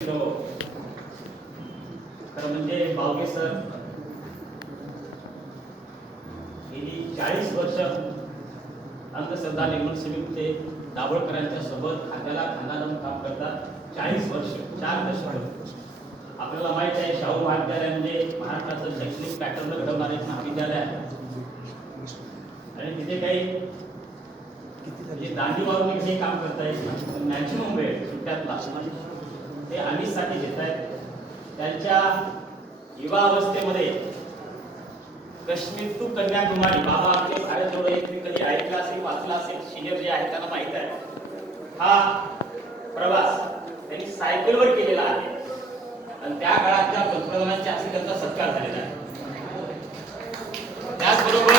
खरं म्हणजे बावगे सर गेली 40 वर्ष अंधश्रद्धा निर्मूलन समितीचे दाभोळकरांच्या सोबत खांद्याला खांदा लावून काम करतात. 40 वर्ष 4 दशक. आपल्याला माहित आहे शाहू महाविद्यालय म्हणजे महाराष्ट्राचं शैक्षणिक पॅटर्न घडवणारे महाविद्यालय आहे आणि तिथे काही दांडी मारून हे काम करतायत. मॅक्सिमम वेळ सुट्ट्यातला ते आम्हीसाठी घेत आहेत. त्यांच्या युवावस्थेमध्ये काश्मीर टू कन्याकुमारी बाबा आपले भारत जोडो हे तुम्ही कधी ऐकला असेल वाचला असेल. सिनियर जे आहेत त्यांना माहित आहे हा प्रवास त्यांनी सायकलवर केलेला आहे आणि त्या काळात त्या पंतप्रधानांच्या असे त्यांचा सत्कार झालेला आहे. त्याचबरोबर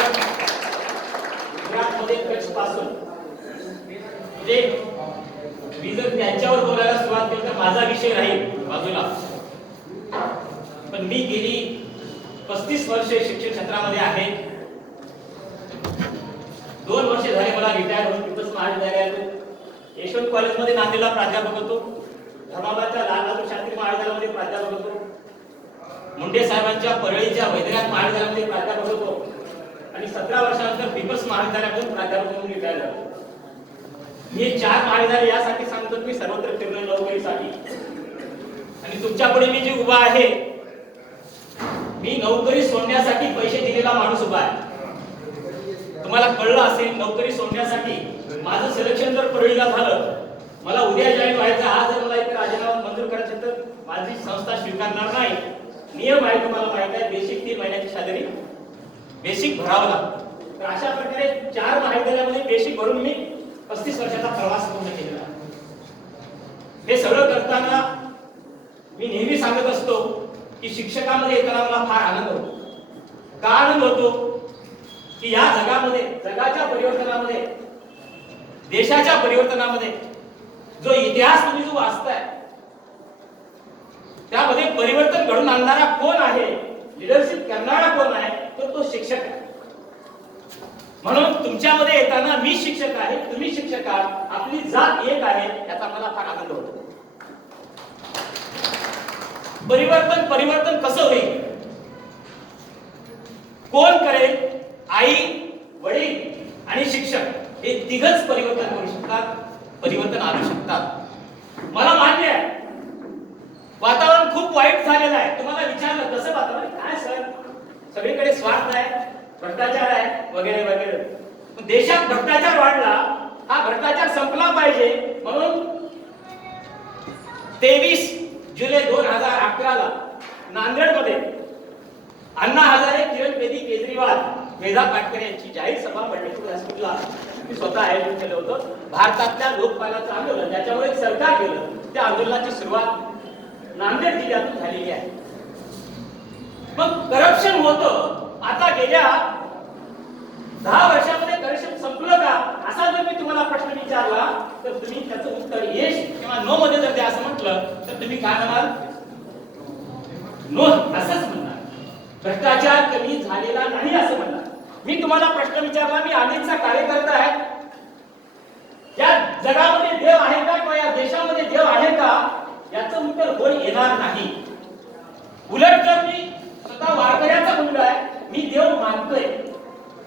गुजरातमध्ये कच्छ पासून म्हणजे मी जर त्यांच्यावर बोलायला सुरुवात केली तर माझा विषय राहील बाजूला. पण मी गेली 35 वर्षे शिक्षण क्षेत्रामध्ये आहे. 2 वर्ष झाले मला रिटायर होऊन पीपल्स महाविद्यालयातून यशवंत कॉलेजमध्ये नांदेडला प्राध्यापक होतो. धर्माबादच्या लाल बहादूर शास्त्री महाविद्यालयामध्ये प्राध्यापक होतो. मुंडे साहेबांच्या परळीच्या वैद्यनाथ महाविद्यालयामध्ये प्राध्यापक होतो आणि 17 वर्षानंतर पीपल्स महाविद्यालयातून प्राध्यापक म्हणून रिटायर झालो. हे 4 महाविद्यालय यासाठी सांगतो मी सर्वत्र फिरणं नोकरीसाठी. आणि तुमच्या पुढे मी जे उभा आहे मी नोकरी सोडण्यासाठी पैसे दिलेला माणूस उभा आहे. तुम्हाला कळलं असेल नोकरी सोडण्यासाठी माझं सिलेक्शन जर परळीला झालं मला उद्या जॉईन व्हायचं आज जर मला इथे राजीनामा मंजूर करायचं तर माझी संस्था स्वीकारणार नाही. नियम आहे तुम्हाला माहित आहे. बेसिक 3 महिन्याची सॅलरी बेसिक भरावं लागतं. तर अशा प्रकारे 4 महाविद्यालयामध्ये बेसिक भरून मी 35 वर्षाचा प्रवास पूर्ण केलेला. हे सगळं करताना मी नेहमी सांगत असतो की शिक्षकामध्ये येताना मला फार आनंद होतो. का आनंद होतो की या जगामध्ये जगाच्या परिवर्तनामध्ये देशाच्या परिवर्तनामध्ये जो इतिहास तुम्ही जो वाचताय त्यामध्ये परिवर्तन घडून आणणारा कोण आहे लीडरशिप करणारा कोण आहे तर तो शिक्षक आहे. म्हणून तुमच्यामध्ये येताना मी शिक्षक आहे तुम्ही शिक्षक आहात आपली जात एक आहे याचा मला फार आनंद होतो. परिवर्तन कसं होईल कोण करेल आई वडील आणि शिक्षक हे तिघच परिवर्तन करू शकतात परिवर्तन आणू शकतात. मला मान्य आहे वातावरण खूप वाईट झालेलं आहे. तुम्हाला विचारलं कसं वातावरण काय सर सगळीकडे स्वार्थ आहे भ्रष्टाचार आहे वगैरे वगैरे. देशात भ्रष्टाचार वाढला हा भ्रष्टाचार संपला पाहिजे म्हणून 23 जुलै 2011 नांदेडमध्ये अण्णा हजारे किरण बेदी केजरीवाल मेधा पाटकर यांची जाहीर सभा मल्टिपल हॉस्पिटलला मी स्वतः आयोजित केलं होतं. भारतातल्या लोकपालाचं आंदोलन ज्याच्यावर एक सरकार गेलं त्या आंदोलनाची सुरुवात नांदेड जिल्ह्यातून झालेली आहे. मग करप्शन होतं आता गेल्या 10 वर्षामध्ये करप्शन संपलं का असा जर मी तुम्हाला प्रश्न विचारला तर तुम्ही त्याचं उत्तर येस किंवा नो मध्ये जर ते असं म्हटलं तर तुम्ही काय म्हणाल नो असंच म्हणणार. भ्रष्टाचार कमी झालेला नाही असं म्हणणार. मी तुम्हाला प्रश्न विचारला मी आधीचा कार्यकर्ता आहे या जगामध्ये देव आहे का किंवा या देशामध्ये देव आहे का याचं उत्तर होय येणार नाही. उलट जर मी स्वतः वारकऱ्याचा मुलगा आहे मी देव मानतोय.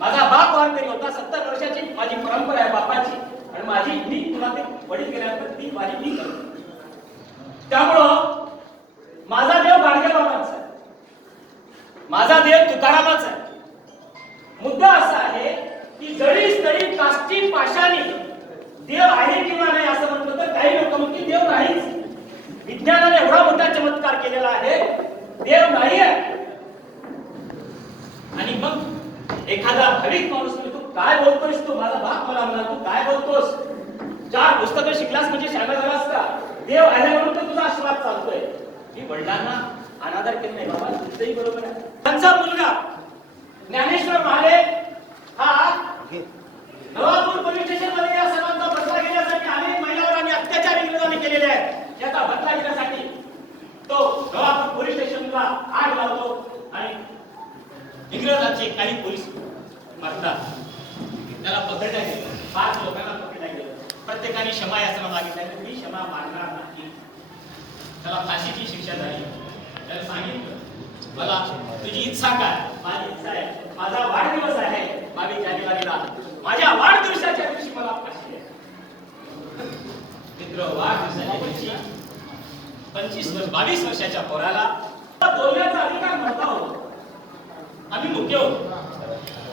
माझा बाप वारकरी होता 70 वर्षाची माझी परंपरा आहे बापाची आणि माझी मी तुला ते वडील गेल्यानंतर ती माझी मी करतो. त्यामुळं माझा देव गाडगे बाबांचा आहे माझा देव तुकारामाचा आहे. मुद्दा असा आहे की जळी तळी काष्टी पाषाणी देव आहे किंवा नाही असं म्हटलं तर काही लोक म्हणतील देव नाहीच. विज्ञानाने एवढा मोठा चमत्कार केलेला आहे देव नाही आहे. आणि मग एखादा भाविक माणूस तू काय बोलतोस तू माझा बाप मला म्हणा तू काय बोलतोस 4 पुस्तकं शिकलास म्हणजे शाळा झालास का देव आहे म्हणून तर तुझा आशीर्वाद चालतोय. मी वडिलांना अनादर केला नाही बाबा तुमचंही बरोबर आहे. त्यांचा मुलगा ज्ञानेश्वर महाले हा नवापूर पोलीस स्टेशन मध्ये या सर्वांचा बदला घेण्यासाठी अनेक महिलांवर आणि अत्याचार इंग्रजांनी केलेले आहेत याचा बदला घेण्यासाठी तो नवापूर पोलीस स्टेशनला आग लावतो आणि इंग्रजांचे काही पोलीस मारतात. त्याला पकडण्यात गेलं 5 लोकांना पकडण्यात गेलं. प्रत्येकाने क्षमा याचना मागितली मी क्षमा मागणार नाही. त्याला फाशीची शिक्षा झाली. त्याला सांगितलं, मला तुझी इच्छा काय? माझी इच्छा आहे, माझा वाढदिवस आहे 22 जानेवारीला, माझ्या वाढदिवसाच्या दिवशी मला फाशी आहे. मित्र, वाढदिवसाच्या दिवशी 22 वर्षाच्या पोराला बोलण्याचा अधिकार नव्हता होतो. आम्ही मुख्य होतो.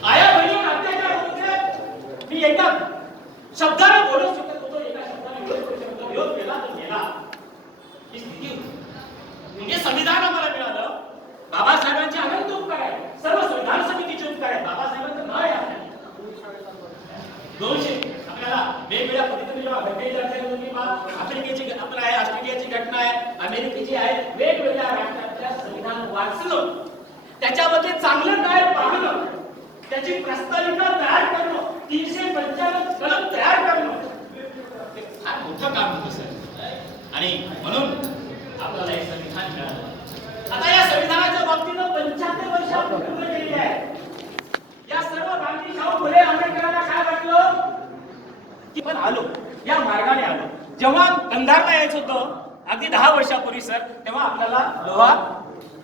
आया बहिणीवर अत्याचार होत होते. मी एका शब्दाने बोलू शकत होतो, एका शब्दाने विरोध करू शकतो. विरोध केला तर गेला, ही स्थिती होती. म्हणजे संविधान आम्हाला मिळालं. बाबासाहेबांचे अनंत उपकार आहे, सर्व संविधान समितीचे उपकार आहे. बाबासाहेबांचं नाव आहे 200 आपल्याला वेगवेगळ्या पद्धतीने जेव्हा घटनेची चर्चा करून आफ्रिकेची आपलं आहे, ऑस्ट्रेलियाची घटना आहे, अमेरिकेची आहे, वेगवेगळ्या राष्ट्रांच्या संविधान वाचलं, त्याच्यामध्ये चांगलं काय पाहणं, त्याची प्रस्ताविका तयार करणं, 395 कलम तयार करणं, हे फार मोठं काम होतं सर. आणि म्हणून आपल्याला हे संविधान मिळालं. आता या संविधानाच्या बाबतीनं 75 वर्ष आपण पूर्ण केली आहे. या सर्व गांधी, शाहू फुले, आंबेडकरांना काय वाटलं की पण आलो, या मार्गाने आलो. जेव्हा कंधारला यायचं होतं अगदी 10 वर्षापूर्वी सर, तेव्हा आपल्याला लोहा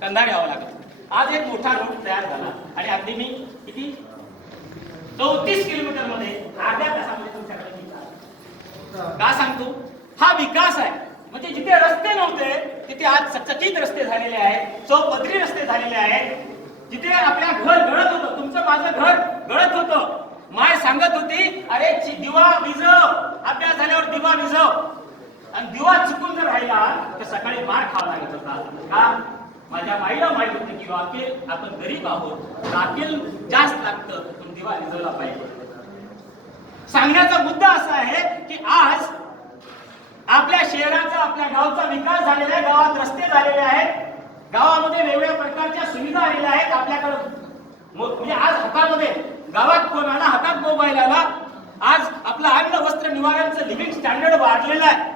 कंधार यावं लागत. आज एक मोठा रोड तयार झाला आणि अगदी मी किती 34 किलोमीटर मध्ये अर्ध्या तासामध्ये तुमच्याकडे का सांगतो. हा विकास आहे. म्हणजे जिथे रस्ते नव्हते तिथे आज चकचकीत रस्ते झालेले आहेत, चौपदरी रस्ते झालेले आहेत. जिथे आपल्या घर गळत होतं, तुमचं माझं घर गळत होतं, माय सांगत होती अरे दिवा विझव, अभ्यास झाल्यावर दिवा विझव, आणि दिवा चुकून जर राहिला तर सकाळी मार खावा लागत होता. का? माझ्या माईला माहित होते की वाकेल आपण गरीब आहोत, राखेल जास्त लागतं, पण दिवा विझवला पाहिजे. सांगण्याचा मुद्दा असा आहे की आज आपल्या शहराचा, आपल्या गावचा विकास झालेला आहे. गावात रस्ते झालेले आहेत, गावामध्ये वेगवेगळ्या प्रकारच्या सुविधा आलेल्या आहेत. आपल्याकडे म्हणजे आज हातामध्ये गावात फोन आला, हातात मोबाईल आला. आज आपलं अन्न वस्त्र निवाऱ्याचं लिव्हिंग स्टँडर्ड वाढलेलं आहे.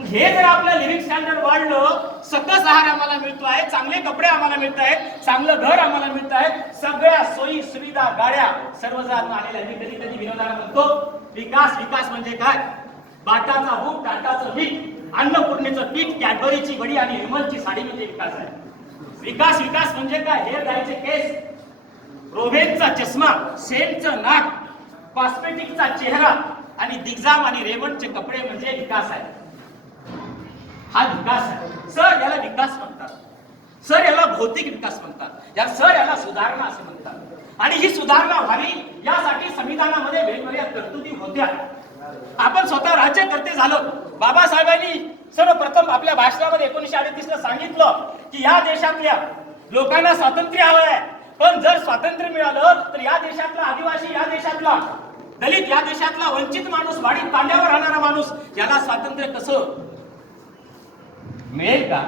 हे जर आपलं लिव्हिंग स्टँडर्ड वाढलं, सकस आहार आम्हाला मिळतो आहे, चांगले कपडे आम्हाला मिळत आहेत, चांगलं घर आम्हाला मिळत आहे, सगळ्या सोयी सुविधा, गाड्या सर्वजण आलेल्या. मी कधी कधी विनोदाला म्हणतो विकास, विकास म्हणजे काय? बाटाचा बूट, टाटाचं मीठ, अन्नपूर्णेचं पीठ, कॅडबरीची वडी आणि विमलची साडी म्हणजे विकास आहे. विकास, विकास म्हणजे काय? हेअर डायचे केस, रोबेनचा चष्मा, सेंटचं नाक, कॉस्मेटिकचा चेहरा आणि दिग्जाम आणि रेमंडचे कपडे म्हणजे विकास आहे. हा विकास आहे सर. याला विकास म्हणतात सर, याला भौतिक विकास म्हणतात, या सर याला सुधारणा असं म्हणतात. आणि ही सुधारणा व्हावी यासाठी संविधानामध्ये वेगवेगळ्या तरतुदी होत्या. आपण स्वतः राज्यकर्ते झालो. बाबासाहेबांनी सर्वप्रथम आपल्या भाषणामध्ये 1938 ला सांगितलं की या देशातल्या लोकांना स्वातंत्र्य हवं आहे, पण जर स्वातंत्र्य मिळालं तर या देशातला आदिवासी, या देशातला दलित, या देशातला वंचित माणूस, वाडीत पांड्यावर राहणारा माणूस, याला स्वातंत्र्य कसं मिळेल का?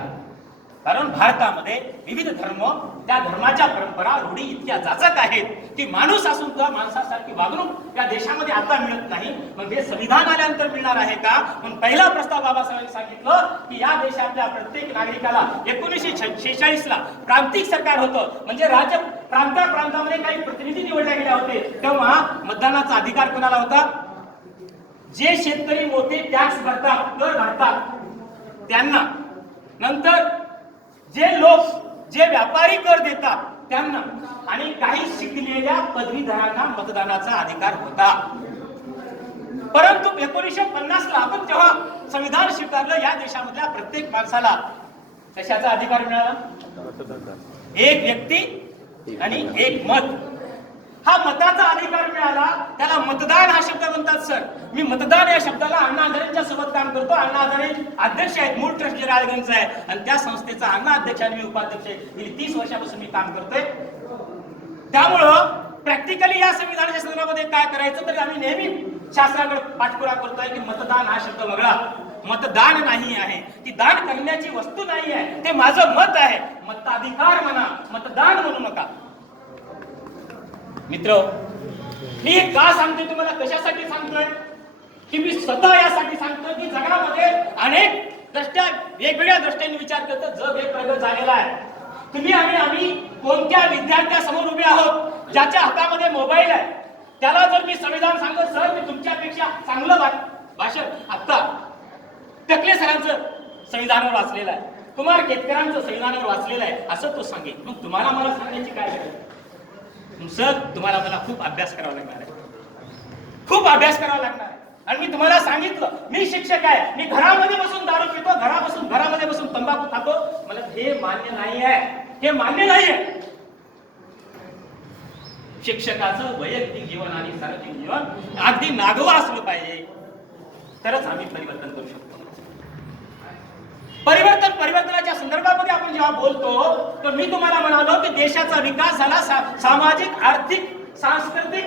कारण भारतामध्ये विविध धर्म, त्या धर्माच्या परंपरा, रूढी इतक्या जाचक आहेत की माणूस असून सुद्धा माणसासारखी वागणूक या देशामध्ये आता मिळत नाही. म्हणजे संविधान आल्यानंतर मिळणार आहे का? पण पहिला प्रस्ताव बाबासाहेबांनी सांगितलं की या देशातल्या प्रत्येक नागरिकाला 1946 ला प्रांतिक सरकार होतं. म्हणजे राज्य प्रांतामध्ये काही प्रतिनिधी निवडले गेले होते. तेव्हा मतदानाचा अधिकार कोणाला होता? जे शेतकरी मोठे टॅक्स भरतात, कर भरतात त्यांना, नंतर जे लोक, जे व्यापारी कर देतात त्यांना, आणि काही शिकलेल्या पदवीधरांना मतदानाचा अधिकार होता. परंतु 1950 ला आपण जेव्हा संविधान स्वीकारलं, या देशामधल्या प्रत्येक माणसाला कशाचा अधिकार मिळाला? एक व्यक्ती आणि एक मत. हा मताचा अधिकार मिळाला, त्याला मतदान हा शब्द म्हणतात सर. मी मतदान या शब्दाला अण्णा हजारेंच्या सोबत काम करतो. अण्णा हजारे अध्यक्ष आहेत, मूळ ट्रस्ट राळगंजचा आहे, आणि त्या संस्थेचा अण्णा अध्यक्ष आणि मी उपाध्यक्ष आहे. गेली 30 वर्षापासून मी काम करतोय. त्यामुळं प्रॅक्टिकली या संविधानाच्या संदर्भामध्ये काय करायचं, तर आम्ही नेहमी शास्त्राकडे पाठपुरा करतोय की मतदान हा शब्द वगळा. मतदान नाही आहे, ती दान करण्याची वस्तू नाही आहे, ते माझं मत आहे. मताधिकार म्हणा, मतदान म्हणू नका. मित्र, मी हे का सांगतोय तुम्हाला, कशासाठी सांगतोय की मी स्वतः यासाठी सांगतोय की जगामध्ये अनेक दृष्ट्या, वेगवेगळ्या दृष्टीने विचार करतो. जग हे प्रगत झालेलं आहे. तुम्ही आणि आम्ही कोणत्या विद्यार्थ्यासमोर उभे आहोत ज्याच्या हातामध्ये मोबाईल आहे, त्याला जर मी संविधान सांगत सर मी तुमच्यापेक्षा चांगलं भाषण, आता टकले सरांचं संविधानावर वाचलेलं आहे, कुमार केतकरांचं संविधानावर वाचलेलं आहे, असं तो सांगेल. मग तुम्हाला मला सांगण्याची काय गरज? सर, तुम्हाला मला खूप अभ्यास करावा लागणार आहे, खूप अभ्यास करावा लागणार आहे. आणि मी तुम्हाला सांगितलं, मी शिक्षक आहे, मी घरामध्ये बसून दारू पितो, घरामध्ये बसून तंबाखू खातो, मला हे मान्य नाही आहे, हे मान्य नाही आहे. शिक्षकाचं वैयक्तिक जीवन आणि सार्वजनिक जीवन अगदी नागवा असलं पाहिजे, तरच आम्ही परिवर्तन करू शकतो. परिवर्तनाच्या संदर्भामध्ये आपण जेव्हा बोलतो, तर मी तुम्हाला म्हणालो की देशाचा विकास झाला, सामाजिक, आर्थिक, सांस्कृतिक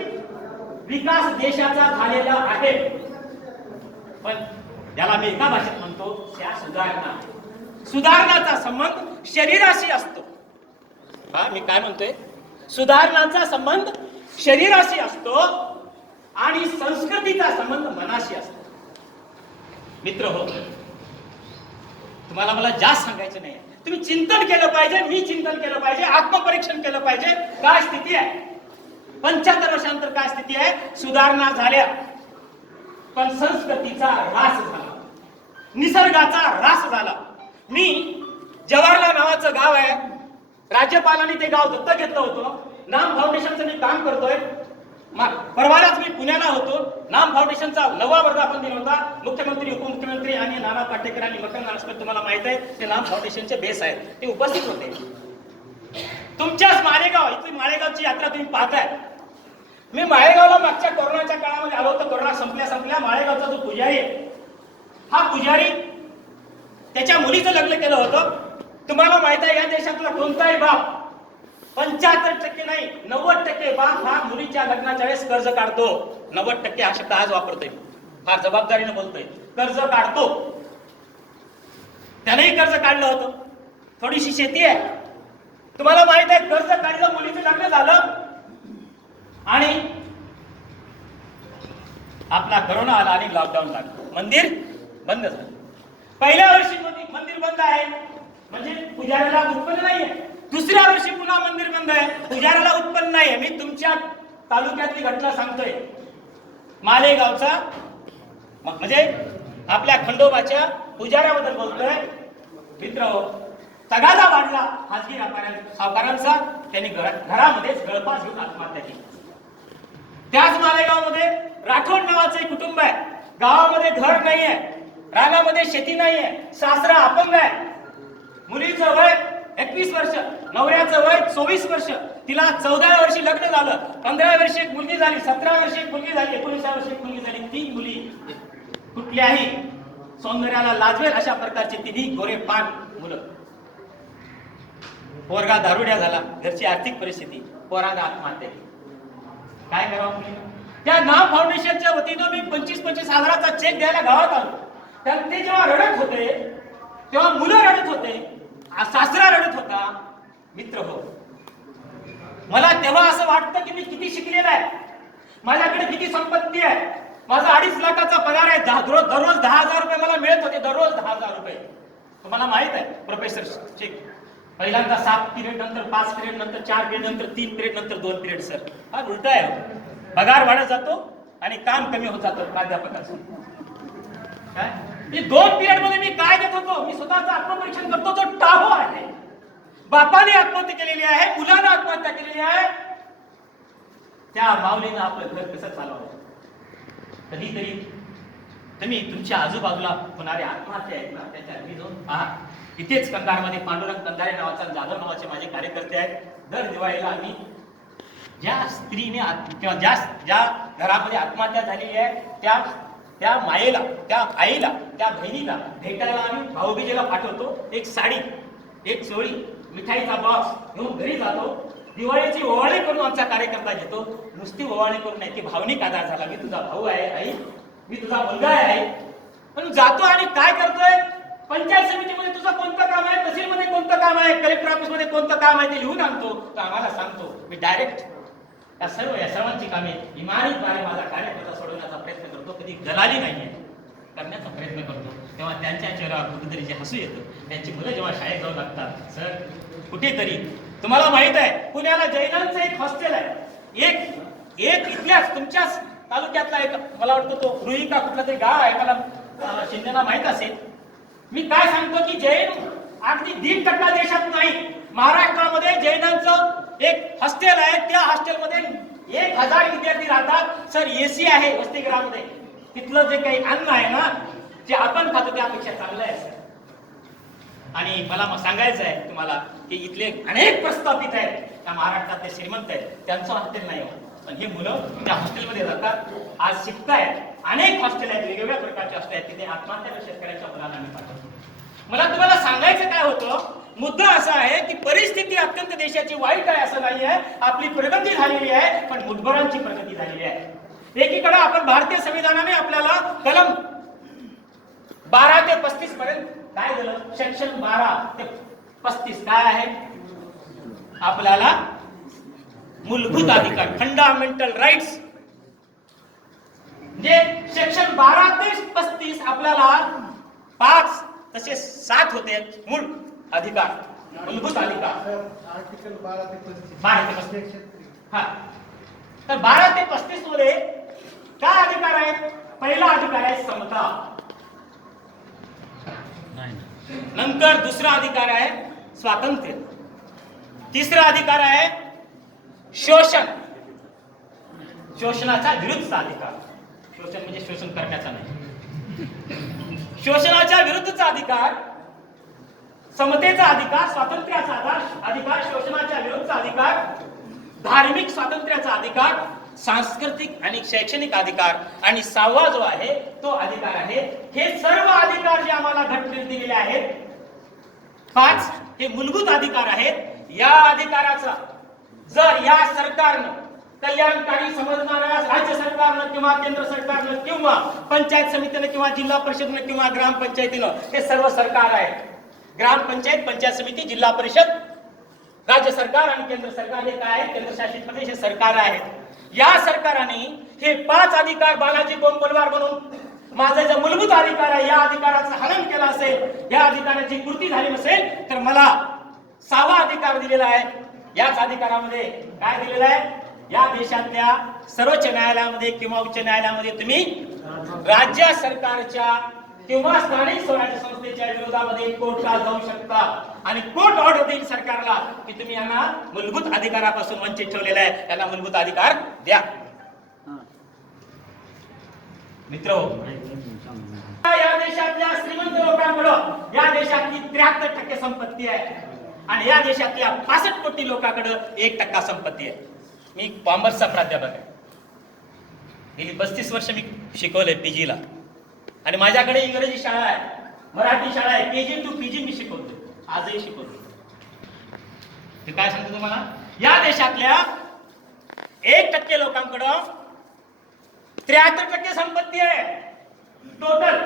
विकास देशाचा झालेला आहे. पण त्याला मी एका भाषेत म्हणतो, त्या सुधारणाचा संबंध शरीराशी असतो. मी काय म्हणतोय? सुधारणाचा संबंध शरीराशी असतो आणि संस्कृतीचा संबंध मनाशी असतो. मित्र हो, तुम्हाला मला जास्त सांगायचं नाही, तुम्ही चिंतन केलं पाहिजे, मी चिंतन केलं पाहिजे, आत्मपरीक्षण केलं पाहिजे. काय स्थिती आहे? 75 वर्षांनंतर काय स्थिती आहे? सुधारणा झाल्या, पण संस्कृतीचा ऱ्हास झाला, निसर्गाचा ऱ्हास झाला. मी जवाहरलाल नावाचं गाव आहे, राज्यपालांनी ते गाव दत्तक घेतलं होतं. नाम फाउंडेशनचं मी काम करतोय. परवालाच मी पुण्याला होतो. नाम फाउंडेशनचा 9वा वर्धापन दिन होता. मुख्यमंत्री, उपमुख्यमंत्री आणि नाना पाटेकर आणि मकरंद अनासकर, तुम्हाला माहित आहे ते नाम फाउंडेशनचे बेस आहेत, ते उपस्थित होते. तुमच्याच माळेगाव, इथली माळेगावची यात्रा तुम्ही पाहताय. मी माळेगावला मागच्या कोरोनाच्या काळामध्ये आलो होतो. कोरोना संपल्या माळेगावचा जो पुजारी आहे, हा पुजारी त्याच्या मुलीचं लग्न केलं होतं. तुम्हाला माहित आहे, या देशातला कोणताही बाप 75% नाही 90% बाप हा मुलीच्या लग्नाच्या वेळेस कर्ज काढतो. 90% हा शब्द आज वापरतोय, फार जबाबदारीने बोलतोय, कर्ज काढतो. त्यानेही कर्ज काढलं होतं. थोडीशी शेती आहे, तुम्हाला माहित आहे, कर्ज काढलं, मुलीचं लग्न झालं आणि आपला कोरोना आला आणि लॉकडाऊन लागलं, मंदिर बंद झालं. पहिल्या वर्षी मंदिर बंद आहे म्हणजे पुजाऱ्याला उत्पन्न नाहीये. दुसऱ्या वर्षी पुन्हा मंदिर बंद आहे, पुजाऱ्याला उत्पन्न नाहीये. मी तुमच्या तालुक्यातली घटना सांगतोय, मालेगावचा, म्हणजे आपल्या खंडोबाच्या पुजाऱ्याबद्दल बोलतोय. मित्र, तगादा वाढला खाजगी सावकारांचा, त्यांनी घरामध्येच गळफास घेऊन आत्महत्या केली. त्याच मालेगावमध्ये राठोड नावाचं एक कुटुंब आहे. गावामध्ये घर नाहीये, रानामध्ये शेती नाहीये, सासरा अपंग आहे, मुलीचं वय 21 वर्ष, नवऱ्याचं वय 24 वर्ष, तिला 14व्या वर्षी लग्न झालं, 15व्या वर्षी एक मुलगी झाली, 17व्या वर्षी एक मुलगी झाली, 19व्या वर्षी एक मुलगी झाली. 3 मुली, कुठल्याही सौंदर्याला लाजवेल अशा प्रकारची 3 गोरेपान मुलं. पोरगा दारुड्या झाला, घरची आर्थिक परिस्थिती, पोराला आत्महत्या केली. काय करावं? त्या नाम फाउंडेशनच्या वतीनं मी 25-25 हजाराचा चेक द्यायला गावात आलो. तर ते जेव्हा रडत होते, तेव्हा मुलं रडत होते, सासरा रडत होता. मित्र हो, मला तेव्हा असं वाटतं की मी किती शिकलेला आहे, माझ्याकडे किती संपत्ती आहे. माझा 2.5 लाखाचा पगार आहे, दररोज 10,000 रुपये मला मिळत होते, दररोज 10,000 रुपये. तुम्हाला माहित आहे, प्रोफेसर चेक पहिल्यांदा 7 पिरियड, नंतर 5 पिरियड, नंतर 4 पिरियड, नंतर 3 पिरियड, नंतर 2 पिरियड. सर, हा उलट आहे. पगार वाढत जातो आणि काम कमी होत जातं प्राध्यापकाचं. काय 2 पिरियड मध्ये मी काय देत होतो? मी स्वतःचं आत्मपरीक्षण करतो. जो टाहो आहे, बापाने आत्महत्या केलेली आहे, मुलाने आत्महत्या केलेली आहे, त्या माऊलीनं आपलं घर कसं चालवावं? कधीतरी तुम्ही तुमच्या आजूबाजूला होणारे आत्महत्या आहेत ना, त्याच्या घरी जाऊन पहा. इथेच कंधारमध्ये पांडुरंग कंधारे नावाचा, जाधव नावाचे माझे कार्यकर्ते आहेत. दर दिवाळीला आम्ही ज्या स्त्रीने किंवा ज्या घरामध्ये आत्महत्या झालेली आहे त्या मायेला, त्या आईला, त्या बहिणीला भेटायला आम्ही भाऊबीजेला पाठवतो. एक साडी, एक चोळी, मिठाईचा बॉक्स घेऊन घरी जातो. दिवाळीची ओवाळणी करून आमचा कार्यकर्ता घेतो. नुसती ओवाळणी करून नाही, ती भावनिक आधार झाला. मी तुझा भाऊ आहे आई, मी तुझा मुलगा आहे आई. पण जातो आणि काय करतोय? पंचायत समितीमध्ये तुझं कोणतं काम आहे, तहसीलमध्ये कोणतं काम आहे, कलेक्टर ऑफिसमध्ये कोणतं काम आहे ते लिहून आणतो. तर आम्हाला सांगतो. मी डायरेक्ट या सर्वांची कामे इमानीद्वारे माझा कार्यकर्ता सोडवण्याचा प्रयत्न करतो. कधी दलाली नाहीये, करण्याचा प्रयत्न करतो. तेव्हा त्यांच्या चेहऱ्यावर कुठेतरी जे हसू येतं, त्यांची मुलं जेव्हा शाळेत जाऊ लागतात, सर कुठेतरी तुम्हाला माहित आहे, पुण्याला जैनांचं एक हॉस्टेल आहे. एक इथल्याच तुमच्याच तालुक्यातला एक, मला वाटतं तो रुई का कुठला तरी गाव आहे, मला शिंदेना माहित असेल. मी काय सांगतो की जैन अगदी 1% देशात नाही, महाराष्ट्रामध्ये जैनांचं एक हॉस्टेल आहे, त्या हॉस्टेलमध्ये 1000 विद्यार्थी राहतात सर. एसी आहे वसतिगृहामध्ये. तिथलं जे काही अन्न आहे ना, जे आपण खातो त्यापेक्षा चांगलं आहे सर. आणि मला मग सांगायचं आहे तुम्हाला की इथले अनेक प्रस्थापित आहेत, त्या महाराष्ट्रातले श्रीमंत आहेत, त्यांचं हॉस्टेल नाही होत, पण हे मुलं त्या हॉस्टेलमध्ये जातात, आज शिकतायत. अनेक हॉस्टेल आहेत, वेगवेगळ्या प्रकारचे हॉस्टेल आहेत, तिथे आत्महत्या शेतकऱ्यांच्या मुलांना आम्ही पाठवतो. मला तुम्हाला सांगायचं काय होतं, मुद्दा असा आहे की परिस्थिती अत्यंत देशाची वाईट आहे असं नाही आहे, आपली प्रगती झालेली आहे, पण मुठभरांची प्रगती झालेली आहे. एकीकडे आपण भारतीय संविधानाने आपल्याला कलम 12 ते 35 पर्यंत काय दिलं, सेक्शन 12 ते 35 काय आहे, आपल्याला मूलभूत अधिकार, फंडामेंटल राईट्स. जे सेक्शन 12 ते 35 आपल्याला 5 तसे 7 होते मूळ अधिकार, मूलभूत अधिकार. आर्टिकल 12 ते 35. 12 ते 35. हा, तर 12 ते 35 मध्ये काय अधिकार आहेत? पहिला अधिकार आहे समता, नंतर दुसरा अधिकार आहे स्वातंत्र्य, तिसरा अधिकार आहे शोषण, शोषणाचा विरुद्धचा अधिकार. शोषण म्हणजे शोषण करण्याचा नाही, शोषणाच्या विरुद्धचा अधिकार, समतेचा अधिकार, स्वातंत्र्याचा अधिकार, शोषणाच्या विरुद्धचा अधिकार, धार्मिक स्वातंत्र्याचा अधिकार, सांस्कृतिक आणि शैक्षणिक अधिकार, आणि 6वा जो आहे तो अधिकार आहे. हे सर्व अधिकार जे आम्हाला घटनेत दिलेले आहेत 5 हे मूलभूत अधिकार आहेत. या अधिकाराचा जर या सरकारनं कल्याणकारी समजणाऱ्या राज्य सरकारनं किंवा केंद्र सरकारनं किंवा पंचायत समितीनं किंवा जिल्हा परिषदनं किंवा ग्रामपंचायतीनं, हे सर्व सरकार आहे, ग्रामपंचायत, पंचायत समिती, जिल्हा परिषद, राज्य सरकार आणि केंद्र सरकार, हे काय आहे, केंद्रशासित प्रदेश हे सरकार आहेत. या सरकाराने हे 5 अधिकार बालाजी बोंबलवार म्हणून माझा जो मूलभूत अधिकार आहे या अधिकाराचं हनन केलं असेल, या अधिकाराची कृती झाली नसेल, तर मला 6वा अधिकार दिलेला आहे. याच अधिकारामध्ये काय दिलेलं आहे, या देशातल्या सर्वोच्च न्यायालयामध्ये किंवा उच्च न्यायालयामध्ये तुम्ही राज्य सरकारच्या किंवा स्थानिक स्वराज्य संस्थेच्या विरोधामध्ये कोर्टात जाऊ शकता आणि कोर्ट ऑर्डर देईल सरकारला की तुम्ही यांना मूलभूत अधिकारापासून वंचित ठेवलेला आहे, यांना मूलभूत अधिकार द्या. मित्र, या देशातल्या श्रीमंत लोकांकडे या देशातली 73% संपत्ती आहे आणि या देशातल्या 65 कोटी लोकांकडे 1% संपत्ती आहे. मी कॉमर्सचा प्राध्यापक आहे, गेली 35 वर्ष मी शिकवलंय पीजी ला, आणि माझ्याकडे इंग्रजी शाळा आहे, मराठी शाळा आहे, केजी टू पीजी मी शिकवतो, आजही शिकवतो. ते काय सांगतो तुम्हाला, या देशातल्या 1% लोकांकडे 73% संपत्ती आहे टोटल,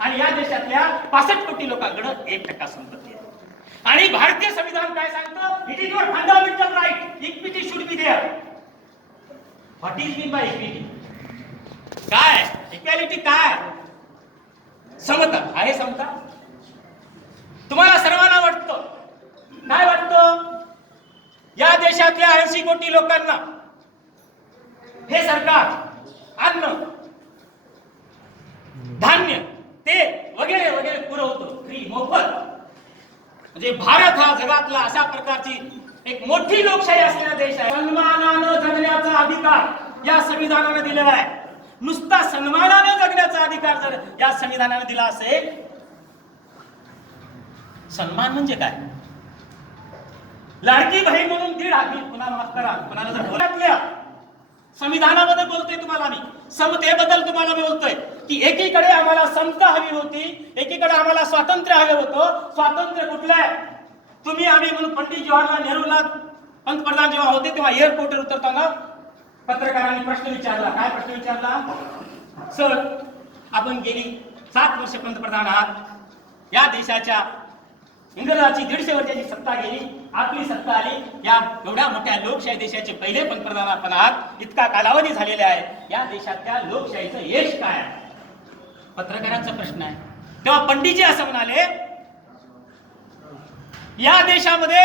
आणि या देशातल्या 65 कोटी लोकांकडे 1% संपत्ती आहे. आणि भारतीय संविधान काय सांगतं, it is your fundamental right, equity should be there. What is mean by equity? काय इक्वॅलिटी, काय समता आहे? समता तुम्हाला सर्वांना वाटतं, काय वाटतं, या देशातल्या 80 कोटी लोकांना हे सरकार अन्न, धान्य, तेल वगैरे वगैरे पुरवतो फ्री, मोफत. म्हणजे भारत हा जगातला अशा प्रकारची एक मोठी लोकशाही असलेला देश आहे. सन्मानानं जगण्याचा अधिकार या संविधानाने दिलेला आहे. नुसता सन्मानानं जगण्याचा अधिकार जर या संविधानाने दिला असेल, सन्मान म्हणजे काय, लाडकी बहीण म्हणून 1.5 कुणाला माफ करा, कुणाला जर बोलतल्या संविधानाबद्दल बोलतोय तुम्हाला मी, समतेबद्दल तुम्हाला बोलतोय की एकीकडे आम्हाला समता हवी होती, एकीकडे आम्हाला स्वातंत्र्य हवे होतं. स्वातंत्र्य कुठलं आहे? तुम्ही आम्ही म्हणून पंडित जवाहरलाल नेहरूला पंतप्रधान जेव्हा होते तेव्हा एअरपोर्टवर उतरताना पत्रकारांनी प्रश्न विचारला. काय प्रश्न विचारला? सर, आपण गेली 7 वर्ष पंतप्रधान आहात, या देशाच्या इंग्रजाची 150 वर्षाची सत्ता गेली, आपली सत्ता आली, या एवढ्या मोठ्या लोकशाही देशाचे पहिले पंतप्रधान आपण आहात, इतका कालावधी झालेला आहे, या देशातल्या लोकशाहीचं यश काय आहे? पत्रकारांचा प्रश्न आहे. तेव्हा पंडितजी असं म्हणाले, या देशामध्ये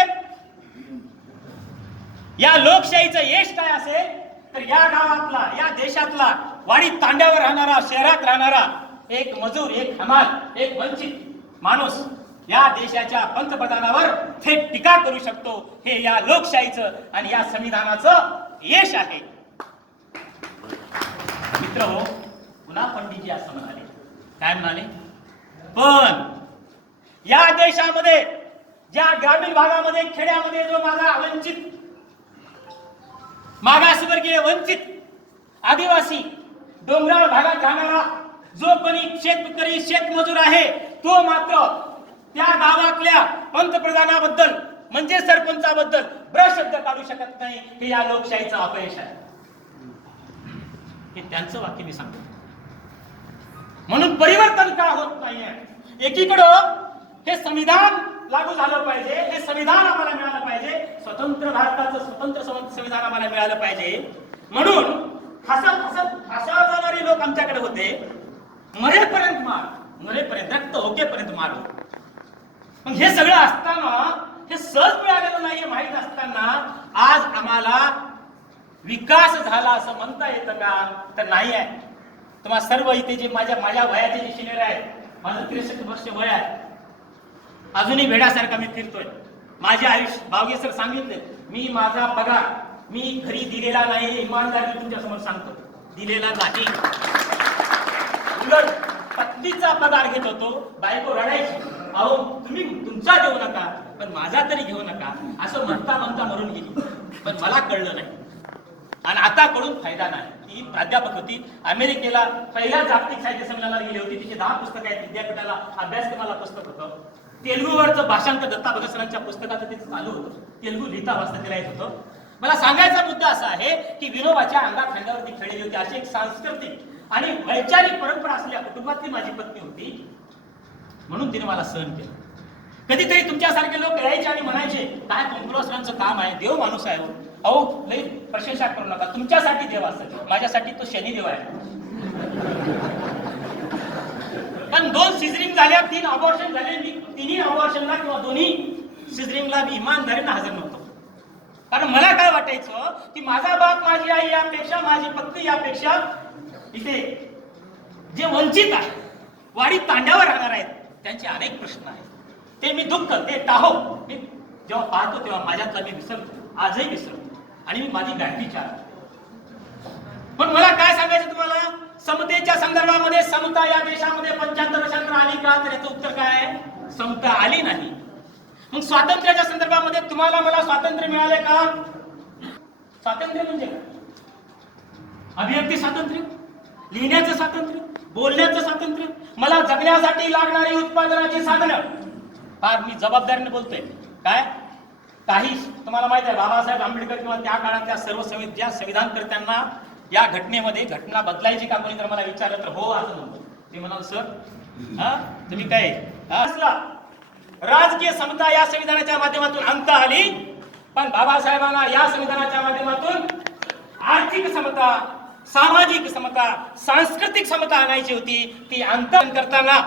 या लोकशाहीचं यश काय असेल तर या गावातला, या देशातला, वाडी तांड्यावर राहणारा, शहरात राहणारा एक मजूर, एक हमाल, एक वंचित माणूस या देशाच्या पंतप्रधानावर थेट टीका करू शकतो, हे या लोकशाहीचं आणि या संविधानाचं यश आहे. मित्र हो, पुन्हा पंडितजी असं म्हणाले. काय म्हणाले? पण या देशामध्ये ज्या ग्रामीण भागामध्ये, खेड्यामध्ये जो माझा वंचित, मागासवर्गीय, वंचित, आदिवासी, डोंगराळ भागात राहणारा जो कोणी शेतकरी, शेतमजूर आहे, तो मात्र त्या गावातल्या पंतप्रधानाबद्दल म्हणजे सरपंचाबद्दल शब्द काढू शकत नाही. हे या लोकशाहीचं अपयश आहे. हे त्यांचं वाक्य मी सांगतो. म्हणून परिवर्तन का होत नाहीये? एकीकडं हे संविधान लागू झालं पाहिजे, हे संविधान आम्हाला मिळालं पाहिजे, स्वतंत्र भारताचं स्वतंत्र संविधान आम्हाला मिळालं पाहिजे. म्हणून हसत हसत हसत जाणारे लोक आमच्याकडे होते. मरेपर्यंत मार, मरेपर्यंत, रक्त होकेपर्यंत मार. मग हे सगळं असताना, हे सहज मिळालेलं नाहीये माहीत असताना आज आम्हाला विकास झाला असं म्हणता येतं का? तर नाही आहे. तुम्हा सर्व इथे जे माझ्या वयाचे जे सिनियर आहेत, माझं 63 वर्ष वय आहे, अजूनही भेड्यासारखा मी फिरतोय. माझे आयुष्य, बावगे सर सांगितले, मी माझा पगार मी घरी दिलेला नाही, हे इमानदारी तुमच्या समोर सांगतो, दिलेला नाही. उलट पत्नीचा पगार घेत होतो. बायको रडायची, अहो तुम्ही तुमचा देऊ नका पण माझा तरी घेऊ नका, असं म्हणता म्हणता मरून गेली. पण मला कळलं नाही आणि आता कळून फायदा नाही. ती प्राध्यापक होती, अमेरिकेला पहिल्या जागतिक साहित्य संमेलनाला गेली होती. तिचे 10 पुस्तकं आहेत, विद्यापीठाला अभ्यासक्रमाला पुस्तक होतं. तेलुगूवरचं भाषांतर दत्ता भगत सरांच्या पुस्तकाचं ते चालू होतं. तेलुगू लिहिता वाचता तिला येत होतं. मला सांगायचा मुद्दा असा आहे की विनोबाच्या अंगाखांद्यावरती खेळलेली होती अशी एक सांस्कृतिक आणि वैचारिक परंपरा असलेल्या कुटुंबातली माझी पत्नी होती. म्हणून तिने मला सहन केलं. कधीतरी तुमच्यासारखे लोक यायचे आणि म्हणायचे, काय पंकुरासरांचं काम आहे, देव माणूस आहे. अहो लई प्रशंसा करू नका, तुमच्यासाठी देव असतो, माझ्यासाठी तो शनिदेव आहे. पण 2 सिझरिंग झाल्या, 3 अबॉर्शन झाले. मी तिन्ही अबॉर्शनला किंवा दोन्ही सिझरिंगला मी इमानदारीने हजर नव्हतो. कारण मला काय वाटायचं की माझा बाप, माझी आई यापेक्षा, माझी पत्नी यापेक्षा इथे जे वंचित आहे, वाडी तांड्यावर राहणार आहेत, त्यांचे अनेक प्रश्न आहेत. ते मी दुःख, ते टाहो मी जेव्हा पाहतो तेव्हा माझ्यातला मी विसरतो, आजही विसरतो आणि मी माझी बॅटरी चार्ज. पण मला काय सांगायचं तुम्हाला, समतेच्या संदर्भामध्ये समता या देशामध्ये 75 वर्षांतर आली का? तर याचं उत्तर काय आहे? समता आली नाही. मग स्वातंत्र्याच्या संदर्भामध्ये तुम्हाला मला स्वातंत्र्य मिळाले का? स्वातंत्र्य म्हणजे अभिव्यक्ती स्वातंत्र्य, लिहिण्याचं स्वातंत्र्य, बोलण्याचं स्वातंत्र्य, मला जगण्यासाठी लागणारी उत्पादनाची साधनं. फार मी जबाबदारीने बोलतोय. काय काही तुम्हाला माहित आहे, बाबासाहेब आंबेडकर किंवा त्या काळातल्या सर्व ज्या संविधानकर्त्यांना या घटनेमध्ये घटना बदलायची का कोणी जर मला विचारलं तर हो असं म्हणतो. ते म्हणाल सर तुम्ही काय असला राजकीय समता या संविधानाच्या माध्यमातून अंत आली, पण बाबासाहेबांना या संविधानाच्या माध्यमातून आर्थिक समता, सामाजिक समता, सांस्कृतिक समता आणायची होती. ती अंत करताना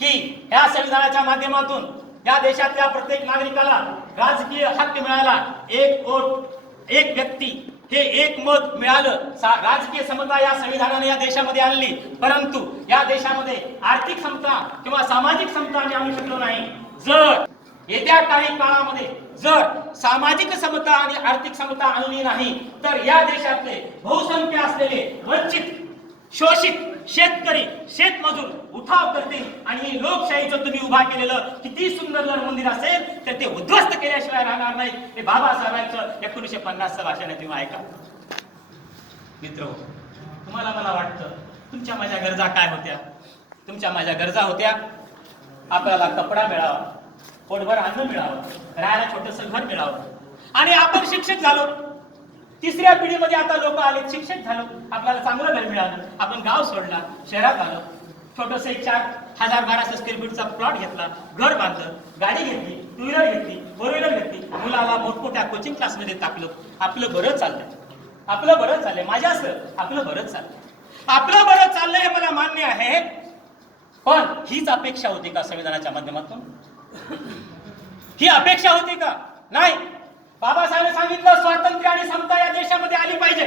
की या संविधानाच्या माध्यमातून या देशातल्या प्रत्येक नागरिकाला राजकीय हक्क मिळाला. 1 वोट, 1 व्यक्ती, हे 1 मत मिळालं. राजकीय समता या संविधानाने या देशामध्ये आणली, परंतु या देशामध्ये आर्थिक समता किंवा सामाजिक समता आम्ही आणू शकलो नाही. जर येत्या काही काळामध्ये जर सामाजिक समता आणि आर्थिक समता आणली नाही तर या देशातले बहुसंख्य असलेले वंचित, शोषित शेतकरी, शेतमजूर उठाव करतील आणि लोकशाहीचं तुम्ही उभा केलेलं किती सुंदर जर मंदिर असेल तर ते उद्ध्वस्त केल्याशिवाय राहणार नाही. ते बाबासाहेबांचं 1950चं भाषण आहे, तुम्ही ऐका. मित्र, तुम्हाला मला वाटतं तुमच्या माझ्या गरजा काय होत्या? तुमच्या माझ्या गरजा होत्या आपल्याला कपडा मिळावा, पोटभर अन्न मिळावं, राहायला छोटंसं घर मिळावं आणि आपण शिक्षित झालो. 3ऱ्या पिढीमध्ये आता लोक आले, शिक्षित झालो, आपल्याला चांगलं घर मिळालं, आपण गाव सोडला, शहरात आलो, छोटस 4,000-1,200 स्क्वेअर फीटचा प्लॉट घेतला, घर बांधलं, गाडी घेतली, 2 व्हीलर घेतली, 4 व्हीलर घेतली, मुलाला मोठमोठ्या कोचिंग क्लासमध्ये टाकलं. आपलं बरं चाललंय, आपलं बरं चाललंय, माझ्यासह आपलं बरं चाललंय, आपलं बरं चाललंय हे मला मान्य आहे. पण हीच अपेक्षा होती का संविधानाच्या माध्यमातून? ही अपेक्षा होती का? नाही. बाबासाहेबांनी सांगितलं स्वातंत्र्य आणि समता या देशामध्ये आली पाहिजे,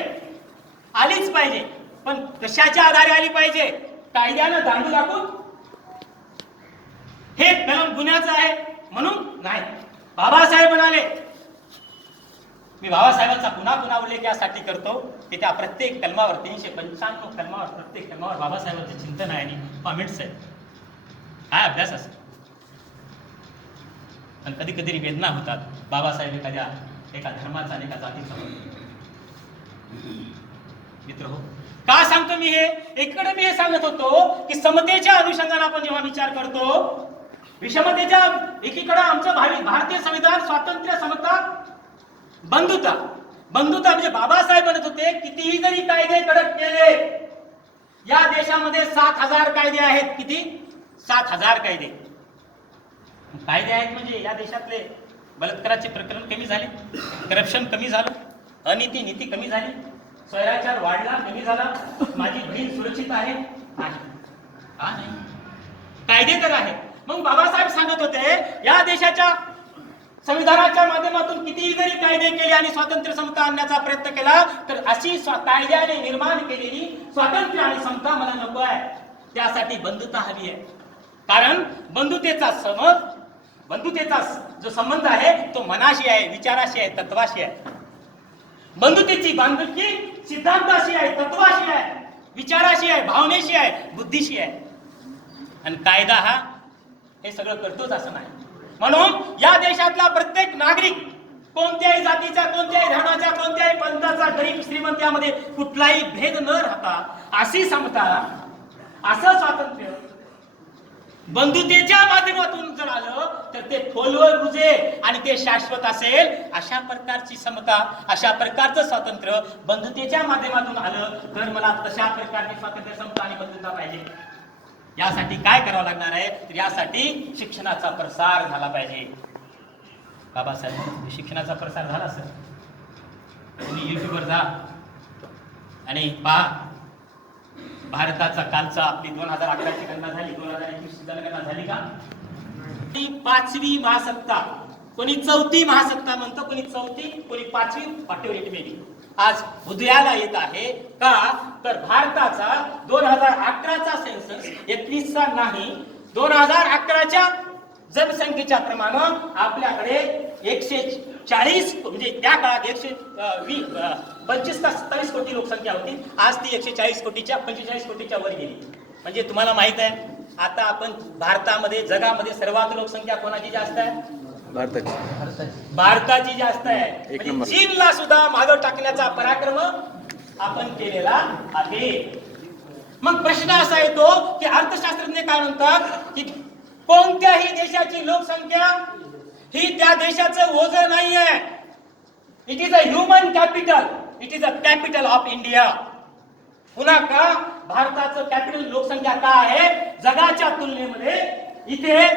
आलीच पाहिजे. पण कशाच्या आधारे आली पाहिजे? कायद्यानं दांडू दाखवून? हे कलम गुन्ह्याचं आहे म्हणून नाही. बाबासाहेब म्हणाले, मी बाबासाहेबांचा पुन्हा पुन्हा उल्लेख यासाठी करतो की त्या प्रत्येक कलमावर 395 कलमावर प्रत्येक कलमावर बाबासाहेबांचे चिंतन आहे आणि कॉमेंट्स आहे. काय अभ्यास असेल. पण कधी कधी वेदना होतात. बाबासाहेब एका धर्माचा आणि एका जातीचा मित्र हो. का सांगतो मी हे? एकीकडे मी हे सांगत होतो की समतेच्या अनुषंगाने आपण जेव्हा विचार करतो, विषमतेच्या एकीकडे आमचं भारतीय संविधान स्वातंत्र्य, समता, बंधुता म्हणजे बाबासाहेब म्हणत होते कितीही जरी कायदे कडक केले, या देशामध्ये 7,000 कायदे आहेत. किती? 7,000 कायदे आहेत. म्हणजे या देशातले बलात्काराचे प्रकरण कमी झाले, करप्शन कमी झालं, नीती कमी झाली, स्वैराचार वाढला, कमी झाला, माझी बहीण सुरक्षित आहे. नाही, कायदे तर आहे. मग बाबासाहेब सांगत होते या देशाच्या संविधानाच्या माध्यमातून कितीही जरी कायदे केले आणि स्वातंत्र्य समता आणण्याचा प्रयत्न केला तर अशी कायद्याने निर्माण केलेली स्वातंत्र्य आणि समता मला नको आहे. त्यासाठी बंधुता हवी आहे. कारण बंधुतेचा जो संबंध आहे तो मनाशी आहे, विचाराशी आहे, तत्वाशी आहे. बंधुतेची बांधिलकी सिद्धांताशी आहे, तत्वाशी आहे, विचाराशी आहे, भावनेशी आहे, बुद्धीशी आहे. आणि कायदा हा हे सगळं करतोच असं नाही. म्हणून या देशातला प्रत्येक नागरिक कोणत्याही जातीचा, कोणत्याही धर्माचा, कोणत्याही पंथाचा, गरीब श्रीमंत यामध्ये कुठलाही भेद न राहता अशी समता, असं स्वातंत्र्य बंधुतेच्या माध्यमातून जर आलं तर ते खोलवर रुजेल आणि ते शाश्वत असेल. अशा प्रकारची समता, अशा प्रकारचं स्वातंत्र्य बंधुतेच्या माध्यमातून आलं तर मला तशा प्रकारची स्वातंत्र्य, समता आणि बंधुता पाहिजे. यासाठी काय करावं लागणार आहे? तर यासाठी शिक्षणाचा प्रसार झाला पाहिजे. बाबासाहेब शिक्षणाचा प्रसार झाला सर. तुम्ही युट्यूबवर जा आणि पहा, भारताचा कालचा आपली 2011ची गणना झाली, 2021ची गणना झाली का? ती 5वी महासत्ता, कोणी 4थी महासत्ता म्हणतं, कोणी 4थी, कोणी 5वी, whatever it may be, आज उदयाला येत आहे. का तर भारताचा 2011चा सेन्सस 21चा नाही, 2011च्या जनसंख्येच्या प्रमाणात आपल्याकडे 140 म्हणजे त्या काळात 125 का 27 कोटी लोकसंख्या होती. आज ती 140 कोटीच्या 45 कोटीच्या वर गेली. म्हणजे तुम्हाला माहित आहे आता आपण भारतामध्ये, जगामध्ये सर्वात लोकसंख्या कोणाची जास्त आहे? भारताची जास्त आहे. म्हणजे चीनला सुद्धा मागे टाकण्याचा पराक्रम आपण केलेला आहे. मग प्रश्न असा येतो की अर्थशास्त्रज्ञ काय म्हणतात की कोणत्याही देशाची लोकसंख्या ही त्या देशाचं ओझं नाही आहे. It is a human capital, it is a capital of India. पुन्हा का भारताचं कॅपिटल लोकसंख्या का आहे? जगाच्या तुलनेमध्ये इथे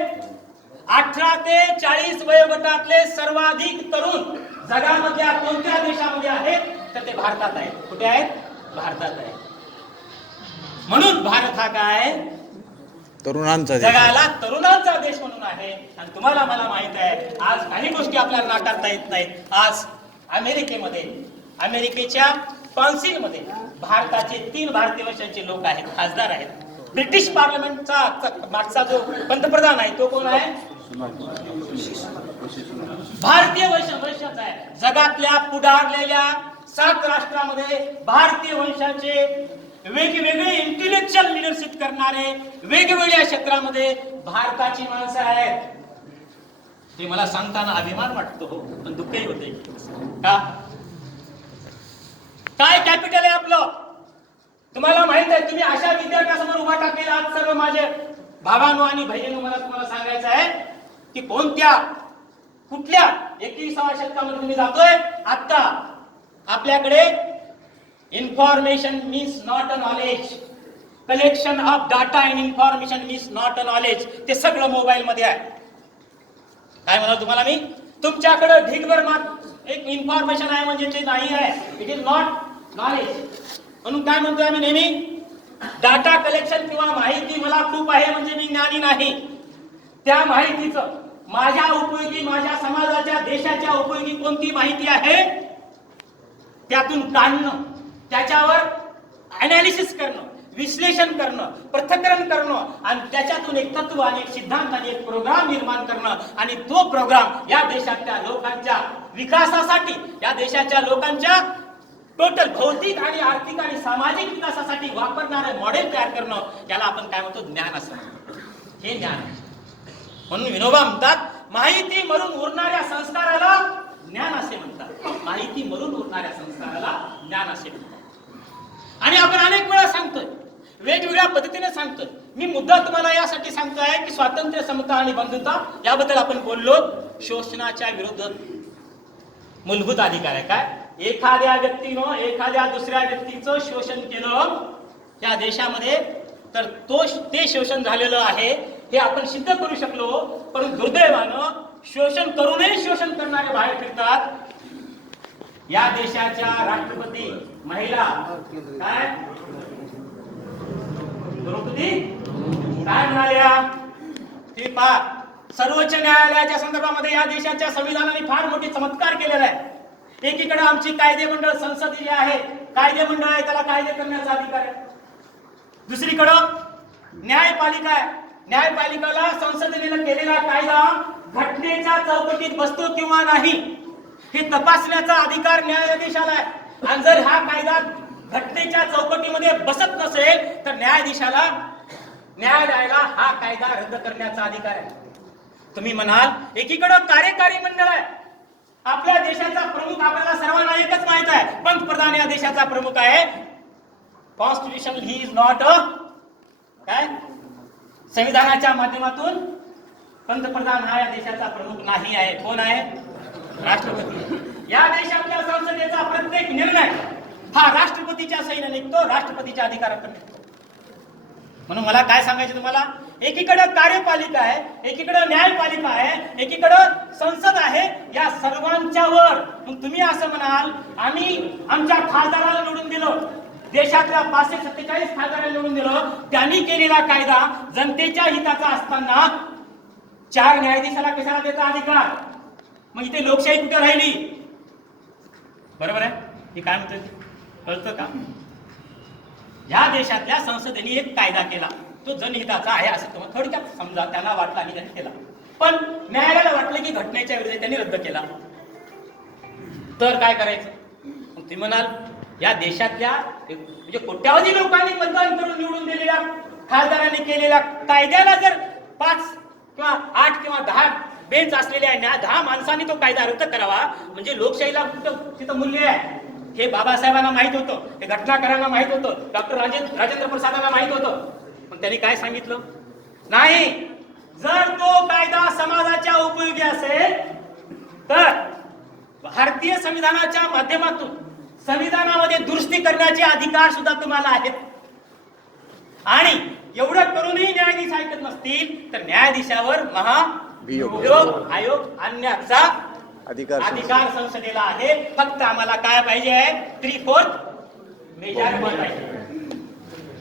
18 ते 40 वयोगटातले सर्वाधिक तरुण जगामधल्या कोणत्या देशामध्ये आहेत? तर ते भारतात आहेत. कुठे आहेत? भारतात आहेत. म्हणून भारत हा काय? तरुणांचा जगाला तरुणांचा देश म्हणून आहे. आणि तुम्हाला मला माहित आहे आज काही गोष्टी आपल्याला नाकारता येत नाहीत. आज अमेरिकेच्या कौन्सिलमध्ये भारताचे 3 भारतीय वंशाचे लोक आहेत, खासदार आहेत. ब्रिटिश पार्लमेंटचा मागचा जो पंतप्रधान आहे तो कोण आहे? भारतीय वंशाचा आहे. जगातल्या पुढारलेल्या 7 राष्ट्रांमध्ये भारतीय वंशाचे वेगवेगळे इंटेलेक्च्युअल लिडरशिप करणारे वेगवेगळ्या क्षेत्रामध्ये भारताची माणसं आहेत. ते मला सांगताना अभिमान वाटतो, पण दुःखही होते. का? काय कॅपिटल आहे आपलं? तुम्हाला माहित आहे, तुम्ही अशा विद्यार्थ्यासमोर उभा टाकलेला आज सर्व माझे भावांनो आणि बहिणींनो, मला तुम्हाला सांगायचं आहे की कुठल्या 21व्या शतकामध्ये तुम्ही जातोय. आता आपल्याकडे information means not a knowledge, collection of data and information means not a knowledge. ते सगळं मोबाईल मध्ये आहे. काय म्हणा तुम्हाला मी? तुमच्याकडे ढिगभर एक इन्फॉर्मेशन आहे म्हणजे ते नाही आहे. It is not knowledge. म्हणून काय म्हणतोय आम्ही नेहमी? डाटा कलेक्शन किंवा माहिती मला खूप आहे म्हणजे मी ज्ञानी नाही. त्या माहितीचं माझ्या उपयोगी, माझ्या समाजाच्या, देशाच्या उपयोगी कोणती माहिती आहे त्यातून काढणं, त्याच्यावर अनालिसिस करणं, विश्लेषण करणं, पृथक्करण करणं आणि त्याच्यातून एक तत्व आणि एक सिद्धांत आणि एक प्रोग्राम निर्माण करणं आणि तो प्रोग्राम या देशातल्या लोकांच्या विकासासाठी, या देशाच्या लोकांच्या टोटल भौतिक आणि आर्थिक आणि सामाजिक विकासासाठी वापरणारे मॉडेल तयार करणं, याला आपण काय म्हणतो, ज्ञान असं म्हणतो. हे ज्ञान आहे. म्हणून विनोबा म्हणतात, माहिती मरून उरणाऱ्या संस्काराला ज्ञान असे म्हणतात. माहिती मरून उरणाऱ्या संस्काराला ज्ञान असे म्हणतात. आणि आपण अनेक वेळा सांगतोय, वेगवेगळ्या पद्धतीने सांगतोय. मी मुद्दा तुम्हाला यासाठी सांगतोय की स्वातंत्र्य, समता आणि बंधुता याबद्दल आपण बोललो. शोषणाच्या विरुद्ध मूलभूत अधिकार आहे. काय? एखाद्या व्यक्तीनं एखाद्या दुसऱ्या व्यक्तीचं शोषण केलं त्या देशामध्ये तर ते शोषण झालेलं आहे हे आपण सिद्ध करू शकलो. पण दुर्दैवानं शोषण करूनही शोषण करणारे बाहेर फिरतात. या देशाच्या राष्ट्रपती महिला काय द्रौपदी काय म्हणाल्या, ती सर्वोच्च न्यायालयाच्या संदर्भामध्ये या देशाच्या संविधानाने फार मोठी चमत्कार केलेला आहे. एकीकडे आमची कायदेमंडळ संसद जी आहे, कायदेमंडळ आहे, त्याला कायदे करण्याचा अधिकार आहे. दुसरीकडं न्यायपालिका आहे, न्यायपालिकाला संसदेने केलेला कायदा घटनेच्या चौकटीत बसतो किंवा नाही हे तपासण्याचा अधिकार न्यायाधीशाला आहे. आणि जर हा कायदा घटनेच्या चौकटीमध्ये बसत नसेल तर न्यायालयाला हा कायदा रद्द करण्याचा अधिकार आहे. तुम्ही म्हणाल एकीकडे कार्यकारी मंडळ आहे, आपल्या देशाचा प्रमुख आपल्याला सर्वांना एकच माहित आहे, पंतप्रधान या देशाचा प्रमुख आहे. Constitution he is not a काय, संविधानाच्या माध्यमातून पंतप्रधान हा या देशाचा प्रमुख नाही आहे. कोण आहे? राष्ट्रपती. या देशातल्या संसदेचा प्रत्येक निर्णय हा राष्ट्रपतीच्या सहीने निघतो, राष्ट्रपतीच्या अधिकारातून निघतो. म्हणून मला काय सांगायचं तुम्हाला, एकीकडे कार्यपालिका आहे, एकीकडे न्यायपालिका आहे, एकीकडे संसद आहे. या सर्वांच्या वर मग तुम्ही असं म्हणाल आम्ही आमच्या खासदाराला निवडून दिलो, देशातल्या 547 खासदारांना निवडून दिलो, त्यांनी केलेला कायदा जनतेच्या हिताचा असताना 4 न्यायाधीशाला कशाला देता अधिकार? मग इथे लोकशाही कुठे राहिली? बरोबर आहे. हे काय म्हणतोय कळतं का? या देशातल्या संसदेने एक कायदा केला, तो जनहिताचा आहे असं तुम्हाला थोडक्यात समजा, त्यांना वाटलं आणि त्यांनी केला. पण न्यायालयाला वाटलं की घटनेच्या विरुद्ध त्यांनी रद्द केला, तर काय करायचं? मग तुम्ही म्हणाल या देशातल्या म्हणजे कोट्यावधी लोकांनी मतदान करून निवडून दिलेल्या खासदारांनी केलेल्या कायद्याला जर 5 किंवा 8 किंवा 10 बेंच असलेल्या 10 माणसांनी तो कायदा रद्द करावा, म्हणजे लोकशाहीला कुठं तिथं मूल्य आहे हे बाबासाहेबांना माहित होतं, हे घटनाकारांना माहित होतं, डॉक्टर राजेंद्र प्रसादांना माहित होतं. पण त्यांनी काय सांगितलं? नाही, जर तो कायदा समाजाच्या उपयोगी असेल तर भारतीय संविधानाच्या माध्यमातून संविधानामध्ये दुरुस्ती करण्याचे अधिकार सुद्धा तुम्हाला आहेत. आणि एवढं करूनही न्यायाधीश ऐकत नसतील तर न्यायाधीशावर महाभियोग आयोग आणण्याचा अधिकार संसदेला आहे. फक्त आम्हाला काय पाहिजे आहे? 3/4 मेजॉरिटी पाहिजे.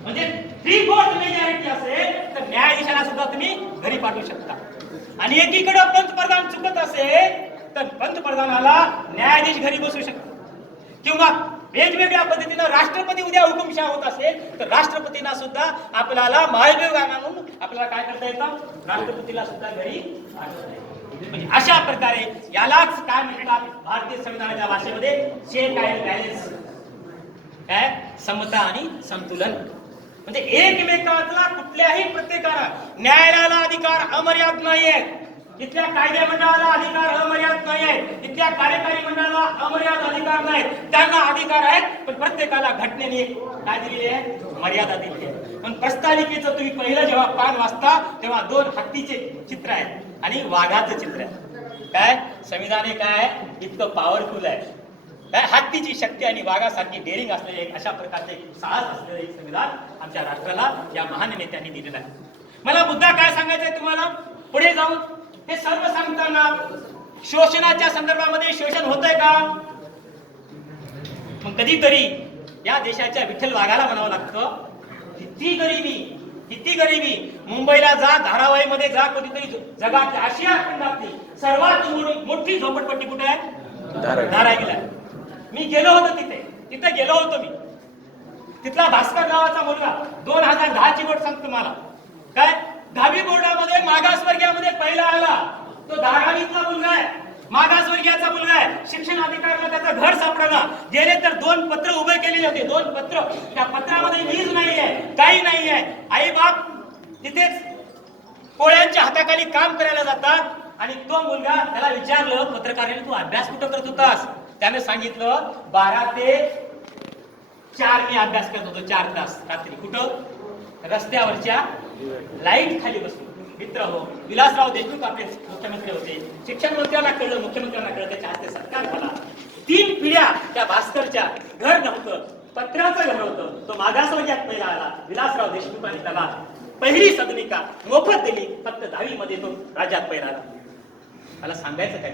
म्हणजे 3/4 मेजॉरिटी असेल तर न्यायाधीशाला सुद्धा तुम्ही घरी पाठवू शकता. आणि एकीकडे पंतप्रधान चुकत असेल तर पंतप्रधानाला न्यायाधीश घरी बसू शकतो. किंवा वेगवेगळ्या पद्धतीने राष्ट्रपती उद्या हुकुमशाह होत असेल तर राष्ट्रपतींना सुद्धा आपल्याला महाभियोग आणून आपल्याला काय करता येतं? राष्ट्रपतीला सुद्धा घरी पाठवता येतं. म्हणजे अशा प्रकारे यालाच काय म्हणतात भारतीय संविधानाच्या भाषेमध्ये चेक अँड बॅलन्स, काय समता आणि संतुलन. म्हणजे एकमेकांना कुठल्याही प्रत्येकाला न्यायालयाला अधिकार अमर्याद नाहीये, इथल्या कायदे मंडळाला अधिकार अमर्याद नाहीये, इथल्या कार्यकारी मंडळाला अमर्याद अधिकार नाही. त्यांना अधिकार आहेत पण प्रत्येकाला घटनेने काय दिलेली आहे? मर्यादा दिलेली आहे. पण प्रस्ताविकेचं तुम्ही पहिलं जेव्हा पान वाचता तेव्हा 2 हत्तीचे चित्र आहेत आणि वाघाचं चित्र आहे. काय संविधान हे काय इतकं पॉवरफुल आहे, काय हत्तीची शक्ती आणि वाघासारखी डेअरिंग असलेले एक अशा प्रकारचे साहस असलेले एक संविधान आमच्या राष्ट्राला या महान नेत्यांनी दिलेलं आहे. मला मुद्दा काय सांगायचा आहे तुम्हाला पुढे जाऊन, हे सर्व सांगताना शोषणाच्या संदर्भामध्ये शोषण होतंय का? मग कधीतरी या देशाच्या विठ्ठल वाघाला म्हणावं लागतं, किती गरिबी. मुंबईला जा, धारावाहीमध्ये जा, कधीतरी जगात आशिया खंडातली सर्वात मोठी झोपडपट्टी कुठे आहे? धारावीला. मी गेलो होतो तिथे गेलो होतो मी. तिथला भास्कर नावाचा मुलगा 2010 ची गोष्ट सांगतो तुम्हाला. काय 10वी बोर्डामध्ये मागासवर्गीयामध्ये पहिला आला तो धारावीतला मुलगा आहे, मागासवर्गीयाचा मुलगा आहे. शिक्षण अधिकाऱ्याला त्याचं घर सापडलं. गेले तर 2 पत्र उभे केलेले होते, 2 पत्र. त्या पत्रामध्ये वीज नाही आहे, काही नाही आहे. आई बाप तिथेच पोळ्यांच्या हाताखाली काम करायला जातात. आणि तो मुलगा त्याला विचारलं पत्रकाराने, तू अभ्यास कुठं करत होतास? त्याने सांगितलं 12 ते 4 मी अभ्यास करत होतो, 4 तास रात्री. कुठं? रस्त्यावरच्या लाईट खाली बसून. मित्र हो, विलासराव देशमुख आपले मुख्यमंत्री होते. शिक्षण मंत्र्यांना कळलं, मुख्यमंत्र्यांना कळलं, त्याच्या हस्ते सत्कार झाला. 3 पिढ्या त्या भास्करच्या घर नव्हतं, पत्राचं घर होतं. तो मागासवर्गीयात पहिला आला. विलासराव देशमुखांनी त्याला पहिली सदनिका मोफत दिली. फक्त 10वी मध्ये तो राज्यात पहिला आला. मला सांगायचं काय,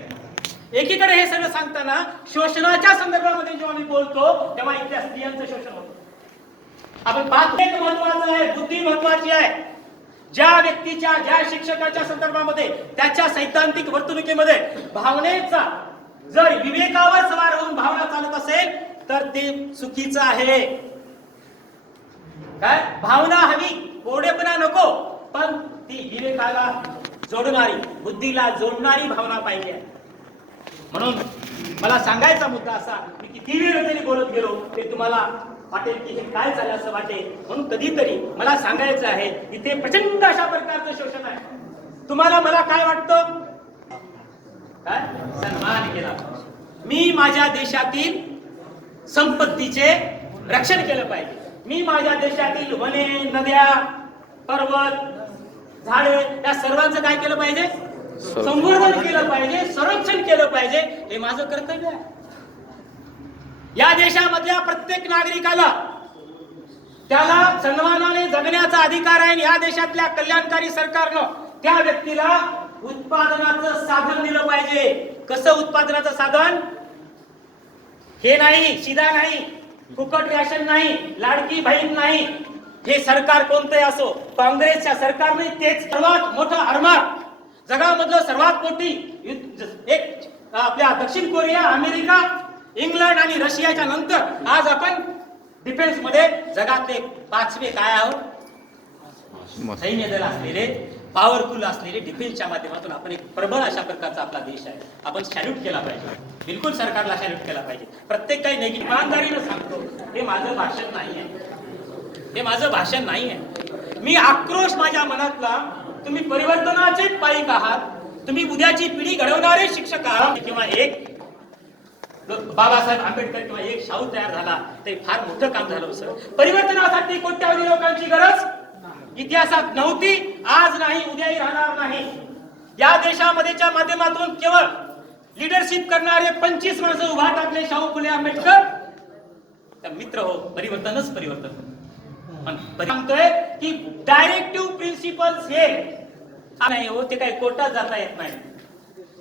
एकीकडे हे सगळं सांगताना शोषणाच्या संदर्भामध्ये जेव्हा मी बोलतो तेव्हा इथल्या स्त्रियांचं शोषण होतं. आपण पाहतो एक महत्वाचं आहे, बुद्धी महत्वाची आहे. ज्या व्यक्तीच्या, ज्या शिक्षकाच्या संदर्भामध्ये, त्याच्या सैद्धांतिक वर्तणुकीमध्ये भावनेचा जर विवेकावर सवार होऊन भावना चालत असेल तर ते चुकीचं आहे. काय भावना हवी, कोडेपणा नको, पण ती विवेकाला जोडणारी, बुद्धीला जोडणारी भावना पाहिजे. म्हणून मला सांगायचा मुद्दा असा, मी किती वेळ तरी बोलत गेलो ते तुम्हाला वाटेल की हे काय झालं असं वाटेल. म्हणून कधीतरी मला सांगायचं आहे, इथे प्रचंड अशा प्रकारचं शोषण आहे. तुम्हाला मला काय वाटतं? काय सन्मान केला. मी माझ्या देशातील संपत्तीचे रक्षण केलं पाहिजे. मी माझ्या देशातील वने, नद्या, पर्वत, झाडे या सर्वांचं काय केलं पाहिजे? संवर्धन केलं पाहिजे, संरक्षण केलं पाहिजे. हे माझं कर्तव्य आहे. या देशामधल्या प्रत्येक नागरिकाला त्याला सन्मानाने जगण्याचा अधिकार आहे. या देशातल्या कल्याणकारी सरकारनं त्या व्यक्तीला उत्पादनाचं साधन दिलं पाहिजे. कसं उत्पादनाचं साधन? हे नाही, शिदा नाही, फुकट राशन नाही, लाडकी बहीण नाही. हे सरकार कोणतंही असो, काँग्रेसच्या सरकारने तेच सर्वात मोठं आरमार, जगामधलं सर्वात मोठी एक आपल्या दक्षिण कोरिया, अमेरिका, इंग्लंड आणि रशियाच्या नंतर आज आपण डिफेन्स मध्ये जगातले 5वे काय आहोत? सैन्य दल असलेले, पॉवरफुल असलेले, डिफेन्सच्या माध्यमातून आपण एक प्रबळ अशा प्रकारचा आपला देश आहे. आपण सॅल्यूट केला पाहिजे, बिलकुल सरकारला सॅल्यूट केला पाहिजे. प्रत्येक काही नाही, इमानदारीनं सांगतो, हे माझं भाषण नाही आहे, हे माझं भाषण नाही आहे. मी आक्रोश माझ्या मनातला, तुम्ही परिवर्तनाचे पाईक आहात, तुम्ही उद्याची पिढी घडवणारे शिक्षक आहात. किंवा एक बाबासाहेब आंबेडकर किंवा एक शाहू तयार झाला ते फार मोठं काम झालं. सर, परिवर्तनासाठी कोट्यावधी लोकांची गरज इतिहासात नव्हती, आज नाही, उद्याही राहणार नाही. या देशामध्येच्या माध्यमातून केवळ लीडरशिप करणारे 25 माणसं उभा टाकले शाहू फुले आंबेडकर. तर मित्र हो, परिवर्तनच परिवर्तन. पण सांगतोय की डायरेक्टिव्ह प्रिन्सिपल्स हे नाही हो, ते काही कोर्टात जाता येत नाही.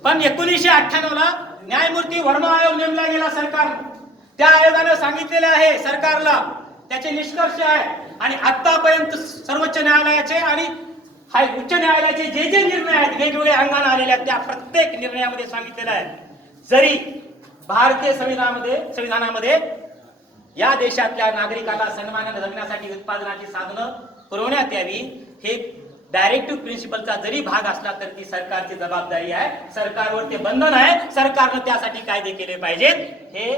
पण 1998 ला न्यायमूर्ती वर्मा आयोग नेमला गेला सरकारनं. त्या आयोगानं सांगितलेले आहे सरकारला, त्याचे निष्कर्ष आहे. आणि आतापर्यंत सर्वोच्च न्यायालयाचे आणि उच्च न्यायालयाचे जे जे निर्णय आहेत वेगवेगळ्या अंगाने आलेले आहेत, त्या प्रत्येक निर्णयामध्ये सांगितलेलं आहे, जरी भारतीय संविधानामध्ये या देशातल्या नागरिकाला सन्मानाने जगण्यासाठी उत्पादनाची साधनं पुरवण्यात यावी, हे डायरेक्टिव्ह प्रिन्सिपलचा जरी भाग असला तर ती सरकारची जबाबदारी आहे. सरकारवर ते बंधन आहे. सरकारनं त्यासाठी कायदे केले पाहिजेत. हे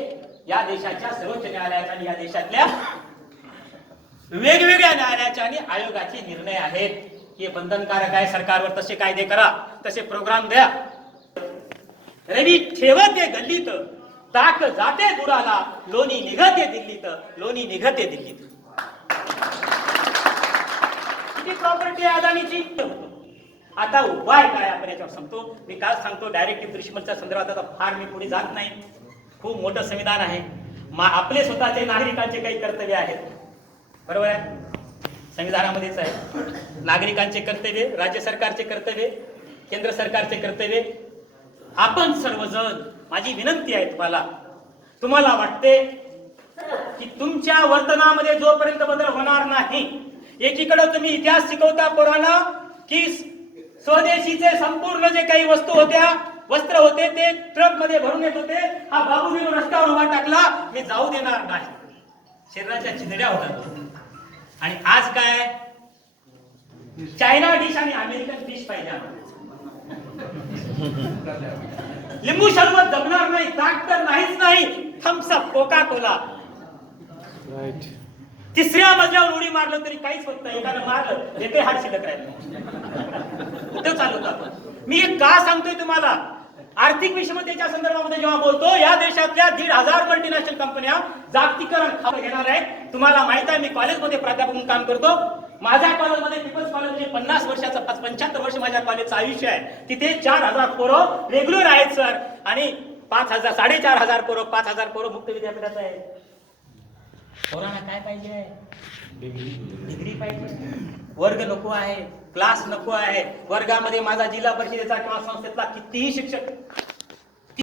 या देशाच्या सर्वोच्च न्यायालयाच्या आणि या देशातल्या वेगवेगळ्या न्यायालयाच्या आणि आयोगाचे निर्णय आहेत. हे बंधनकारक आहे. सरकारवर तसे कायदे करा, तसे प्रोग्राम द्या. रवी ठेवते गल्लीत, ताक जाते गुराला, लोणी निघते दिल्लीत, लोणी निघते दिल्लीत. किती प्रॉपर्टी आहे अदानीची? आता उपाय काय आपण याच्यावर सांगतो. मी काय सांगतो, डायरेक्टिव्ह प्रिन्सिपलच्या संदर्भात आता फार मी पुढे जात नाही. खूप मोठं संविधान आहे. आपले स्वतःचे नागरिकांचे काही कर्तव्य आहेत, बरोबर आहे, संविधानामध्येच आहे. नागरिकांचे कर्तव्य, राज्य सरकारचे कर्तव्य, केंद्र सरकारचे कर्तव्य. आपण सर्वजण, माझी विनंती आहे तुम्हाला वाटते की तुमच्या वर्तनामध्ये जोपर्यंत बदल होणार नाही, एकीकडे तुम्ही इतिहास शिकवता पोरांना की स्वदेशीचे संपूर्ण जे काही वस्तू होत्या, वस्त्र होते, ते ट्रक मध्ये भरून येत होते, हा बाबूजी रस्त्यावर उभा टाकला, मी जाऊ देणार नाही. शरीराच्या चिंधड्या होतात आणि आज काय चायना डिश आणि अमेरिकन डिश पाहिजे आम्हाला. लिंबू सरबत जमणार नाही, ताक तर नाहीच नाही, थम्स अप, कोका कोला. तिसऱ्या मजल्यावर उडी मारलं तरी काहीच होत नाही, एकानं मारलं एकही हात शिल्लक राहिलं. कुठं चालवतो आपण? मी हे का सांगतोय तुम्हाला? आर्थिक विषमतेच्या संदर्भामध्ये जेव्हा बोलतो, या देशातल्या 1,500 मल्टीनॅशनल कंपन्या जागतिकीकरण खाऊ घेणार आहेत. तुम्हाला माहित आहे, मी कॉलेजमध्ये प्राध्यापक म्हणून काम करतो. माझ्या कॉलेजमध्ये पीपल्स कॉलेज म्हणजे 50 वर्षाचं 75 वर्ष माझ्या कॉलेजचं आयुष्य आहे. तिथे 4,000 पोरं रेग्युलर आहेत सर, आणि 5,000 4,500 पोरं 5,000 पोरं मुक्त विद्यापीठाचं आहे. पोरांना काय पाहिजे? डिग्री पाहिजे. वर्ग नको आहे, क्लास नको आहे. वर्गामध्ये माझा जिल्हा परिषदेचा किंवा संस्थेतला कितीही शिक्षक